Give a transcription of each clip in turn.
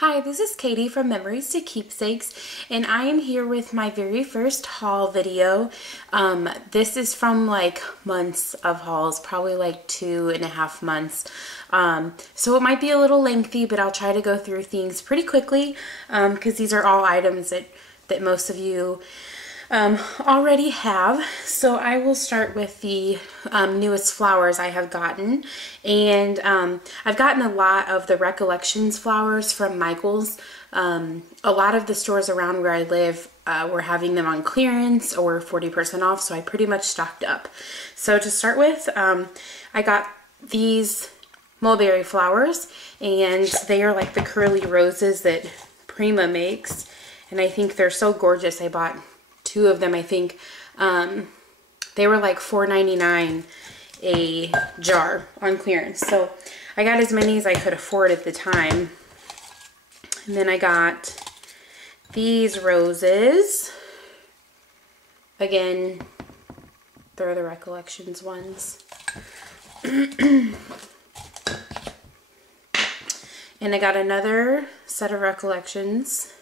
Hi, this is Katie from Memories to Keepsakes, and I am here with my very first haul video. This is from like months of hauls, probably like 2.5 months. So it might be a little lengthy, but I'll try to go through things pretty quickly because these are all items that most of you already have. So I will start with the newest flowers I have gotten, and I've gotten a lot of the Recollections flowers from Michaels. A lot of the stores around where I live were having them on clearance or 40% off, so I pretty much stocked up. So to start with, I got these mulberry flowers, and they are like the curly roses that Prima makes, and I think they're so gorgeous. I bought 2 of them, I think. They were like $4.99 a jar on clearance. So I got as many as I could afford at the time. And then I got these roses. Again, they're the Recollections ones. And I got another set of Recollections.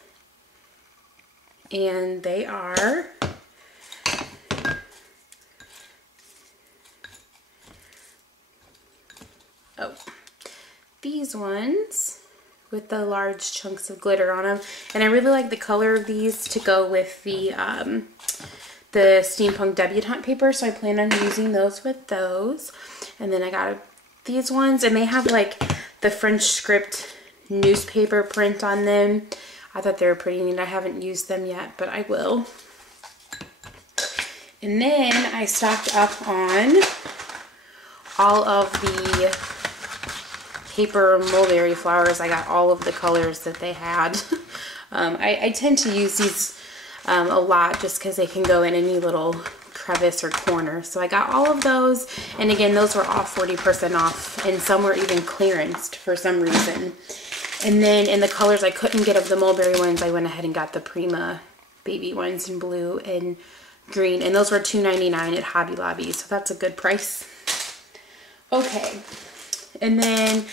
And they are these ones with the large chunks of glitter on them, and I really like the color of these to go with the Steampunk Debutante paper, so I plan on using those with those. And then I got these ones, and they have like the French script newspaper print on them. I thought they were pretty neat. I haven't used them yet, but I will. And then I stocked up on all of the paper mulberry flowers. I got all of the colors that they had. I tend to use these a lot just because they can go in any little crevice or corner. So I got all of those. And again, those were all 40% off, and some were even clearanced for some reason. And then in the colors I couldn't get of the mulberry ones, I went ahead and got the Prima baby ones in blue and green. And those were $2.99 at Hobby Lobby, so that's a good price. Okay, and then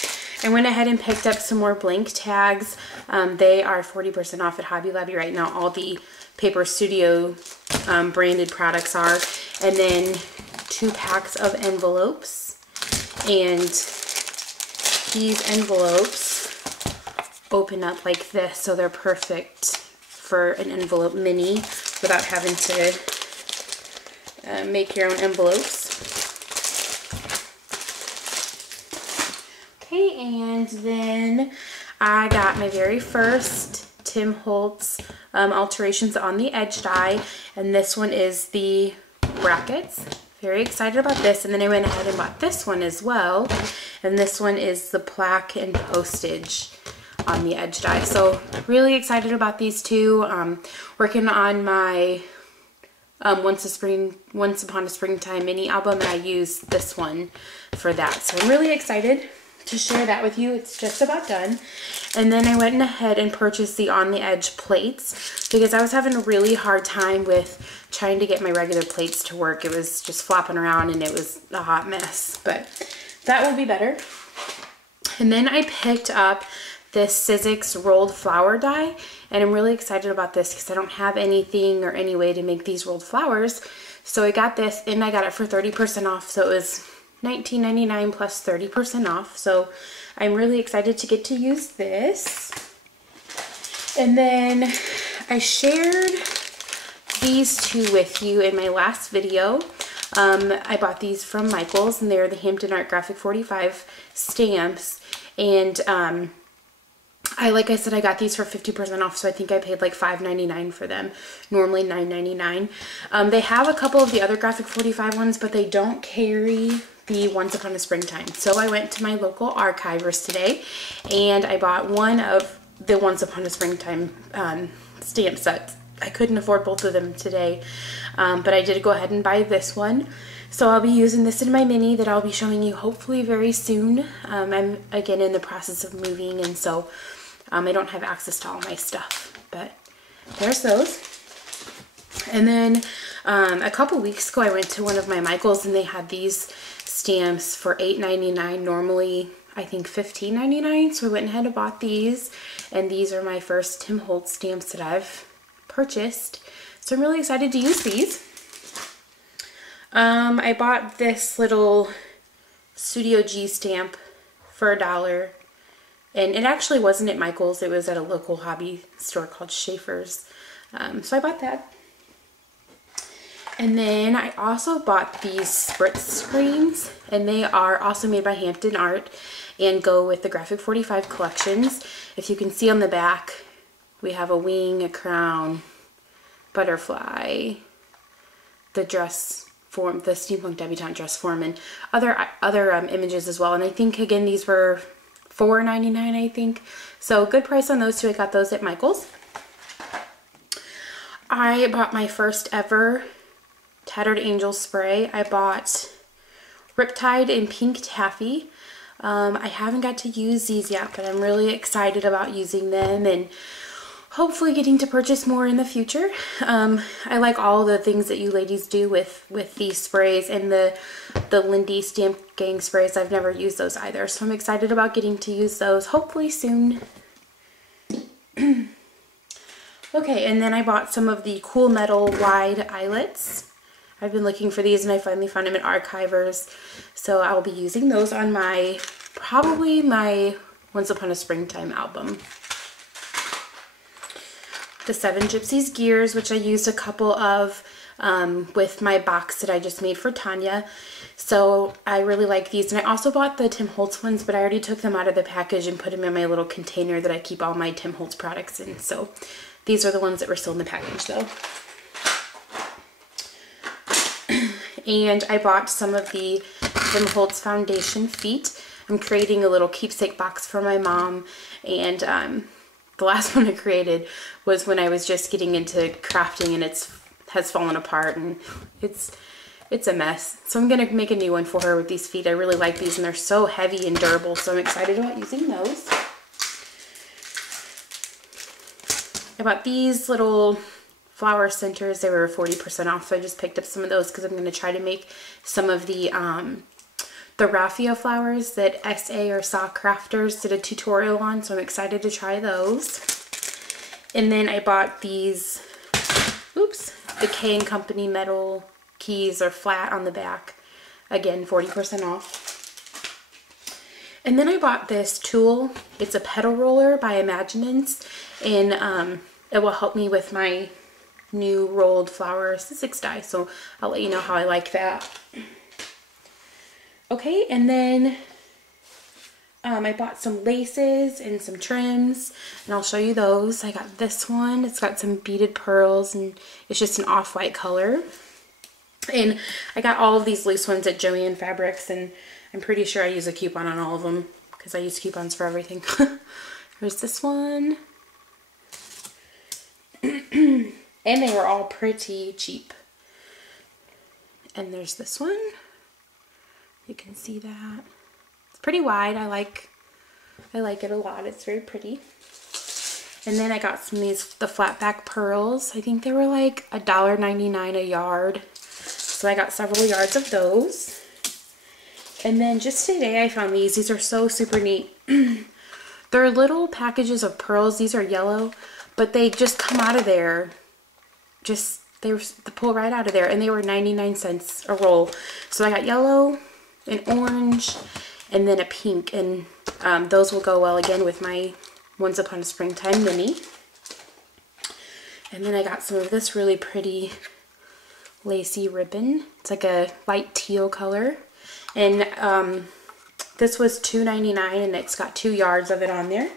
I went ahead and picked up some more blank tags. They are 40% off at Hobby Lobby right now. All the Paper Studio branded products are. And then 2 packs of envelopes. And these envelopes open up like this, so they're perfect for an envelope mini without having to make your own envelopes. Okay, and then I got my very first Tim Holtz alterations on the edge die, and this one is the brackets. Very excited about this. And then I went ahead and bought this one as well, and this one is the plaque and postage on the edge die. So really excited about these two. Working on my Once Upon a Springtime mini album, and I used this one for that. So I'm really excited to share that with you. It's just about done. And then I went ahead and purchased the On the Edge plates because I was having a really hard time with trying to get my regular plates to work. It was just flopping around and it was a hot mess, but that will be better. And then I picked up this Sizzix rolled flower die, and I'm really excited about this because I don't have anything or any way to make these rolled flowers. So I got this, and I got it for 30% off, so it was $19.99 plus 30% off. So I'm really excited to get to use this. And then I shared these 2 with you in my last video. I bought these from Michaels, and they're the Hampton Art Graphic 45 stamps, and like I said, I got these for 50% off, so I think I paid like $5.99 for them, normally $9.99. They have a couple of the other Graphic 45 ones, but they don't carry the Once Upon a Springtime. So I went to my local archivist today, and I bought one of the Once Upon a Springtime stamp sets. I couldn't afford both of them today, but I did go ahead and buy this one. So I'll be using this in my mini that I'll be showing you hopefully very soon. I'm again in the process of moving, and so I don't have access to all my stuff, but there's those. And then a couple weeks ago I went to one of my Michaels, and they had these stamps for $8.99. Normally I think $15.99. So I went ahead and bought these, and these are my first Tim Holtz stamps that I've purchased. So I'm really excited to use these. I bought this little Studio G stamp for $1. And it actually wasn't at Michael's. It was at a local hobby store called Schaefer's. So I bought that. And then I also bought these spritz screens. And they are also made by Hampton Art and go with the Graphic 45 collections. If you can see on the back, we have a wing, a crown, butterfly, the dress form, the steampunk debutante dress form, and other images as well. And I think, again, these were $4.99, I think. So good price on those two. I got those at Michael's. I bought my first ever Tattered Angel spray. I bought Riptide in Pink Taffy. I haven't got to use these yet, but I'm really excited about using them and hopefully getting to purchase more in the future. I like all the things that you ladies do with these sprays, and the Lindy Stamp Gang sprays. I've never used those either, so I'm excited about getting to use those hopefully soon. Okay, and then I bought some of the Cool Metal wide eyelets. I've been looking for these and I finally found them at Archivers, so I'll be using those on probably my Once Upon a Springtime album. The Seven Gypsies gears, which I used a couple of with my box that I just made for Tanya. So I really like these. And I also bought the Tim Holtz ones, but I already took them out of the package and put them in my little container that I keep all my Tim Holtz products in. So these are the ones that were still in the package though. And I bought some of the Tim Holtz foundation feet. I'm creating a little keepsake box for my mom, and the last one I created was when I was just getting into crafting, and has fallen apart and it's a mess. So I'm gonna make a new one for her with these feet. I really like these and they're so heavy and durable, so I'm excited about using those. I bought these little flower centers. They were 40% off, so I just picked up some of those because I'm going to try to make some of the raffia flowers that SA or SA Crafters did a tutorial on, so I'm excited to try those. And then I bought these, the K & Company metal keys are flat on the back. Again, 40% off. And then I bought this tool. It's a petal roller by Imaginance, and it will help me with my new rolled flower Sizzix die, so I'll let you know how I like that. Okay, and then I bought some laces and some trims, and I'll show you those. I got this one. It's got some beaded pearls, and it's just an off-white color. And I got all of these loose ones at Joann Fabrics, and I'm pretty sure I use a coupon on all of them because I use coupons for everything. There's this one. And they were all pretty cheap. And there's this one. You can see that. It's pretty wide. I like it a lot. It's very pretty. And then I got some of the flat back pearls. I think they were like $1.99 a yard. So I got several yards of those. And then just today I found these. These are so super neat. They're little packages of pearls. These are yellow, but they just come out of there. They pull right out of there, and they were 99 cents a roll. So I got yellow, an orange, and then a pink, and those will go well again with my Once Upon a Springtime mini. And then I got some of this really pretty lacy ribbon. It's like a light teal color, and this was $2.99, and it's got 2 yards of it on there.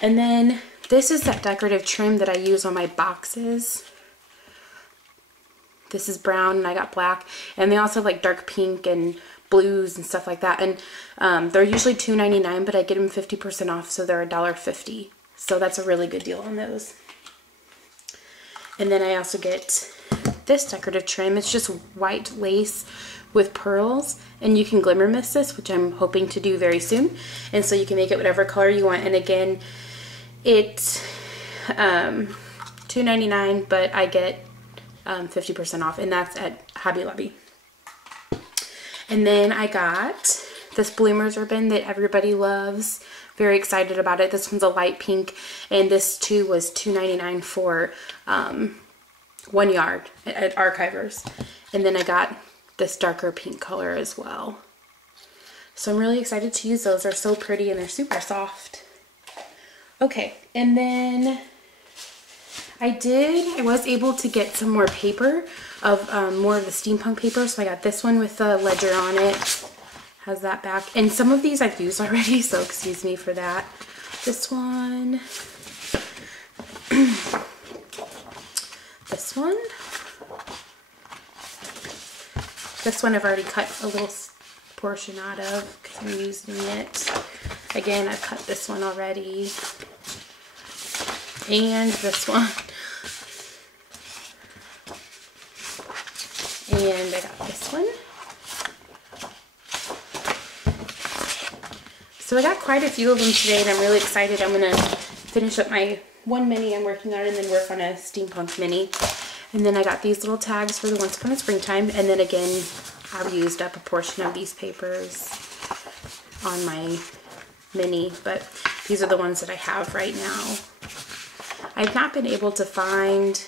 And then this is that decorative trim that I use on my boxes. This is brown, and I got black, and they also have like dark pink and blues and stuff like that. And they're usually $2.99, but I get them 50% off, so they're $1.50. So that's a really good deal on those. And then I also get this decorative trim. It's just white lace with pearls, and you can glimmer mist this, which I'm hoping to do very soon. And so you can make it whatever color you want. And again, it's $2.99, but I get 50% off, and that's at Hobby Lobby. And then I got this Bloomers ribbon that everybody loves. Very excited about it. This one's a light pink, and this too was $2.99 for 1 yard at Archivers. And then I got this darker pink color as well. So I'm really excited to use those. They're so pretty and they're super soft. Okay, and then I was able to get some more paper of more of the steampunk paper. So I got this one with the ledger on it. Has that back. And some of these I've used already, so excuse me for that. This one. This one. This one I've already cut a little portion out of because I'm using it. Again, I've cut this one already. And this one. And I got this one. So I got quite a few of them today, and I'm really excited. I'm going to finish up my one mini I'm working on and then work on a steampunk mini. And then I got these little tags for the Once Upon a Springtime. And then again, I've used up a portion of these papers on my mini, but these are the ones that I have right now. I've not been able to find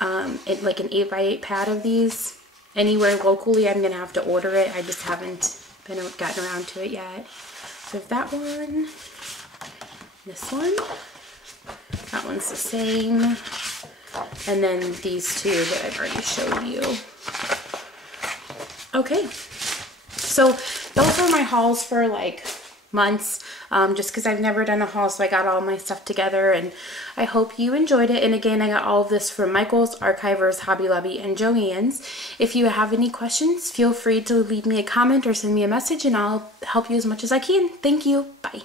like an 8x8 pad of these anywhere locally. I'm going to have to order it. I just haven't gotten around to it yet. So that one, this one, that one's the same, and then these two that I've already showed you. Okay, so those are my hauls for like months, just because I've never done a haul, so I got all my stuff together, and I hope you enjoyed it. And again, I got all of this from Michaels, Archivers, Hobby Lobby, and Joann's. If you have any questions, feel free to leave me a comment or send me a message, and I'll help you as much as I can. Thank you. Bye.